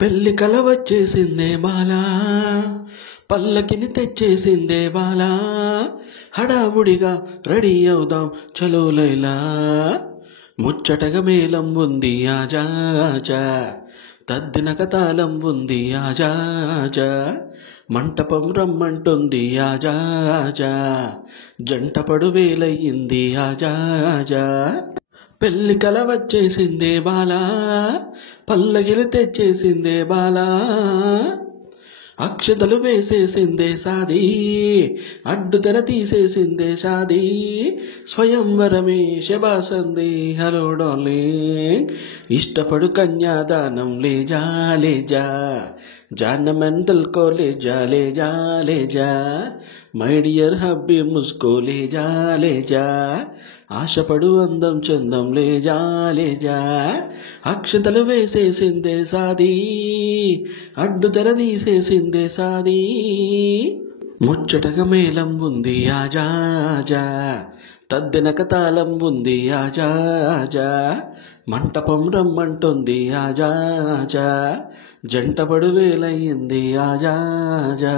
పెళ్లి కల వచ్చేసిందే బాలా, పల్లకిని తెచ్చేసిందే బాలా, హడావుడిగా రెడీ అవుదాం చలో లైలా, ముచ్చటగా మేళం ఉంది ఆజా ఆజా, తద్దినక తాళం ఉంది ఆజా ఆజా, మంటపం రమ్మంటుంది ఆజా ఆజా, జంటపడు వేలయ్యింది ఆజా ఆజా. పెళ్లి కల వచ్చేసిందే బాలా, పల్లకిని తెచ్చేసిందే బాలా, అక్షతలు వేసేసిందే సాది, అడ్డుతెర తీసేసిందే షాది, స్వయంవరమే శబాసంది హలో డార్లింగ్, ఇష్టపడు కన్యాదానం లేజా లేజా, జాన మెంటల్ को ले जा మై డియర్ హబ్బీ ముస్కో ले जा ఆశపడు అందం చందం లేజా అక్షతలు వేసేసిందే సాది, అడ్డు తెర తీసేసిందే సాది, ముచ్చటగా మేళం ఉంది ఆజా ఆజా, తద్దెనక తాళం ఉంది ఆజా ఆజా, మంటపం రమ్మంటుంది ఆజా ఆజా, జంటపడు వేలయ్యింది ఆజా ఆజా.